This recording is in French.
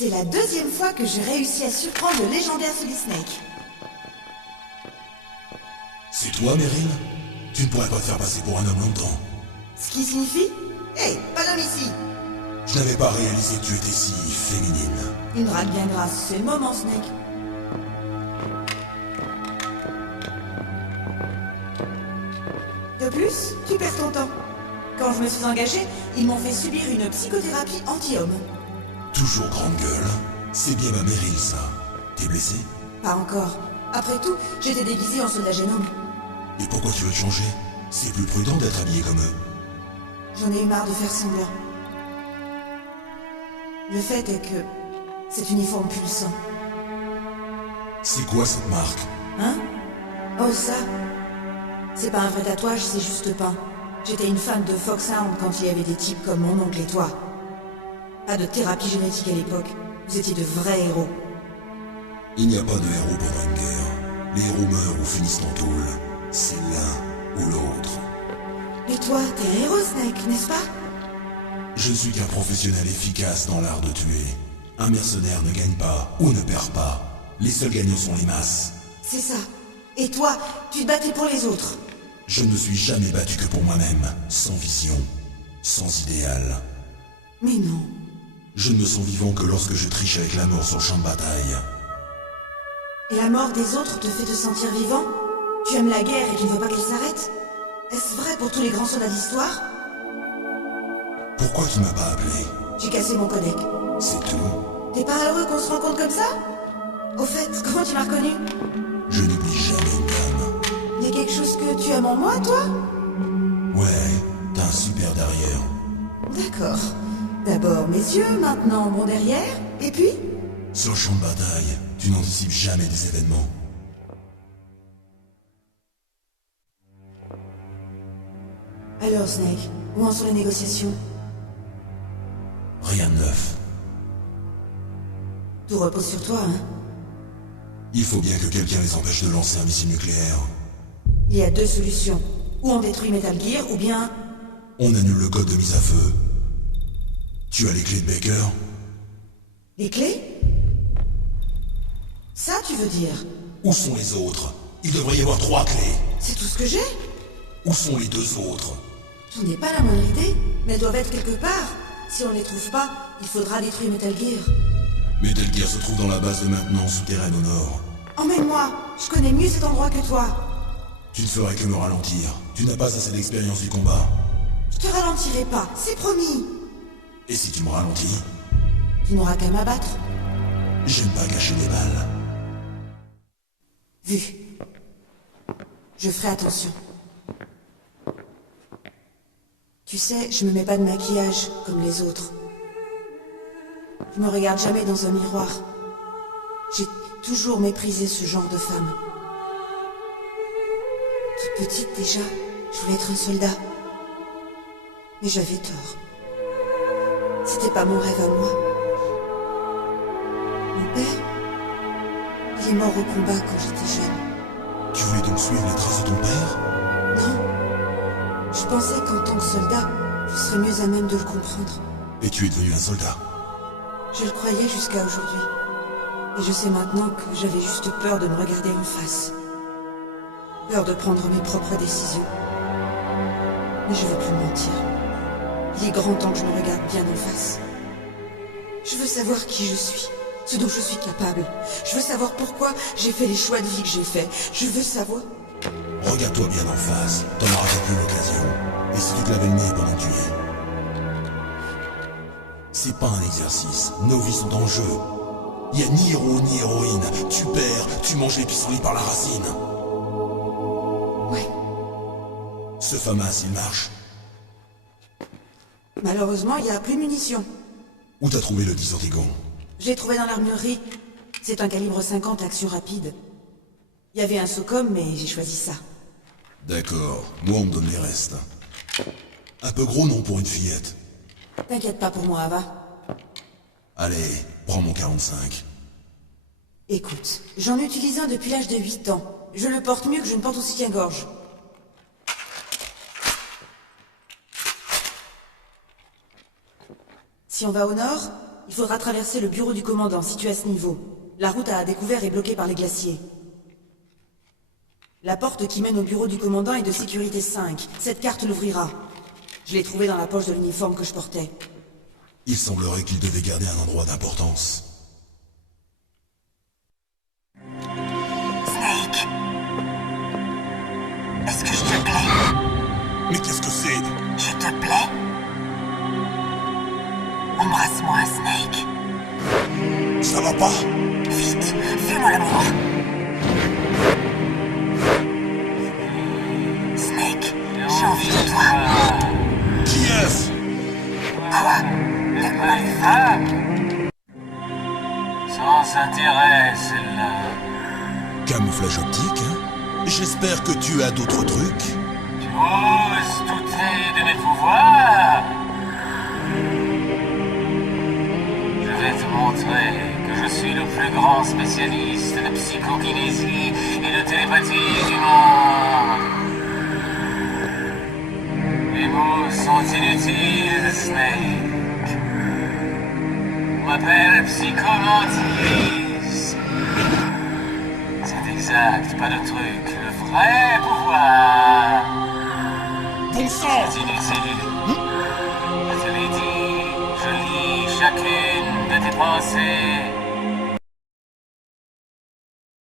C'est la deuxième fois que j'ai réussi à surprendre le légendaire Solid Snake. C'est toi, Meryl? Tu ne pourrais pas te faire passer pour un homme longtemps. Ce qui signifie... Hé, pas d'homme ici! Je n'avais pas réalisé que tu étais si féminine. Une drague bien grasse, c'est le moment, Snake. De plus, tu perds ton temps. Quand je me suis engagée, ils m'ont fait subir une psychothérapie anti-homme. Toujours grande gueule. C'est bien ma Meryl, ça. T'es blessé? Pas encore. Après tout, j'étais déguisée en soldat génome. Et pourquoi tu veux te changer? C'est plus prudent d'être habillé comme eux. J'en ai eu marre de faire semblant. Le fait est que... cet uniforme pulsant. C'est quoi cette marque? Hein? Oh ça? C'est pas un vrai tatouage, c'est juste peint. J'étais une fan de Foxhound quand il y avait des types comme mon oncle et toi. Pas de thérapie génétique à l'époque. Vous étiez de vrais héros. Il n'y a pas de héros pendant une guerre. Les héros meurent ou finissent en tôle. C'est l'un ou l'autre. Et toi, t'es un héros, Snake, n'est-ce pas? Je ne suis qu'un professionnel efficace dans l'art de tuer. Un mercenaire ne gagne pas ou ne perd pas. Les seuls gagnants sont les masses. C'est ça. Et toi, tu te battais pour les autres. Je ne me suis jamais battu que pour moi-même, sans vision, sans idéal. Mais non. Je ne me sens vivant que lorsque je triche avec la mort sur le champ de bataille. Et la mort des autres te fait te sentir vivant? Tu aimes la guerre et tu ne veux pas qu'elle s'arrête? Est-ce vrai pour tous les grands soldats d'histoire? Pourquoi tu m'as pas appelé? J'ai cassé mon codec. C'est tout? T'es pas heureux qu'on se rencontre comme ça? Au fait, comment tu m'as reconnu? Je n'oublie jamais une dame. Y a quelque chose que tu aimes en moi, toi? Ouais, t'as un super derrière. D'accord. D'abord mes yeux, maintenant mon derrière, et puis? Sur le champ de bataille, tu n'anticipes jamais des événements. Alors Snake, où en sont les négociations? Rien de neuf. Tout repose sur toi, hein? Il faut bien que quelqu'un les empêche de lancer un missile nucléaire. Il y a deux solutions. Ou on détruit Metal Gear, ou bien... On annule le code de mise à feu. Tu as les clés de Baker? Les clés? Ça, tu veux dire? Où sont les autres? Il devrait y avoir 3 clés. C'est tout ce que j'ai? Où sont les 2 autres? J'en ai pas la moindre idée, mais elles doivent être quelque part. Si on les trouve pas, il faudra détruire Metal Gear. Metal Gear se trouve dans la base de maintenance souterraine au nord. Emmène-moi, je connais mieux cet endroit que toi. Tu ne ferais que me ralentir. Tu n'as pas assez d'expérience du combat. Je te ralentirai pas, c'est promis. Et si tu me ralentis? Tu n'auras qu'à m'abattre. J'aime pas gâcher des balles. Vu. Je ferai attention. Tu sais, je me mets pas de maquillage comme les autres. Je me regarde jamais dans un miroir. J'ai toujours méprisé ce genre de femme. Toute petite déjà, je voulais être un soldat. Mais j'avais tort. C'était pas mon rêve à moi. Mon père, il est mort au combat quand j'étais jeune. Tu voulais donc suivre les traces de ton père? Non. Je pensais qu'en tant que soldat, je serais mieux à même de le comprendre. Et tu es devenu un soldat? Je le croyais jusqu'à aujourd'hui. Et je sais maintenant que j'avais juste peur de me regarder en face. Peur de prendre mes propres décisions. Mais je veux plus mentir. Il est grand temps que je me regarde bien en face. Je veux savoir qui je suis, ce dont je suis capable. Je veux savoir pourquoi j'ai fait les choix de vie que j'ai faits. Je veux savoir... Regarde-toi bien en face, t'en auras plus l'occasion. Et si tu te lavais le nez pendant que tu y es? C'est pas un exercice, nos vies sont en jeu. Y a ni héros ni héroïne. Tu perds, tu manges les pissenlits par la racine. Ouais. Ce FAMAS, il marche. Malheureusement, il n'y a plus de munitions. Où t'as trouvé le 10 Ortigon? Je l'ai trouvé dans l'armurerie. C'est un calibre 50 action rapide. Il y avait un SOCOM, mais j'ai choisi ça. D'accord, moi on me donne les restes. Un peu gros non pour une fillette. T'inquiète pas pour moi, Ava. Allez, prends mon 45. Écoute, j'en utilise un depuis l'âge de 8 ans. Je le porte mieux que je ne porte au soutien-gorge. Si on va au nord, Il faudra traverser le bureau du commandant, situé à ce niveau. La route à découvert est bloquée par les glaciers. La porte qui mène au bureau du commandant est de sécurité 5. Cette carte l'ouvrira. Je l'ai trouvée dans la poche de l'uniforme que je portais. Il semblerait qu'il devait garder un endroit d'importance. Snake. Est-ce que je te plais? Mais qu'est-ce que c'est? Je te plais? Embrasse-moi, Snake. Ça va pas? Vite, fais-moi l'amour. Snake, j'ai envie de toi. Qui est-ce? Quoi? Donne-moi les femmes. Sans intérêt, celle-là. Camouflage optique, hein? J'espère que tu as d'autres trucs. Tu oses douter de mes pouvoirs? Je vais te montrer que je suis le plus grand spécialiste de psychokinésie et de télépathie du monde. Les mots sont inutiles, Snake. On m'appelle Psychomantis. C'est exact, pas de truc. Le vrai pouvoir. Bon sang! C'est inutile. Je te l'ai dit, je lis chacune de tes pensées.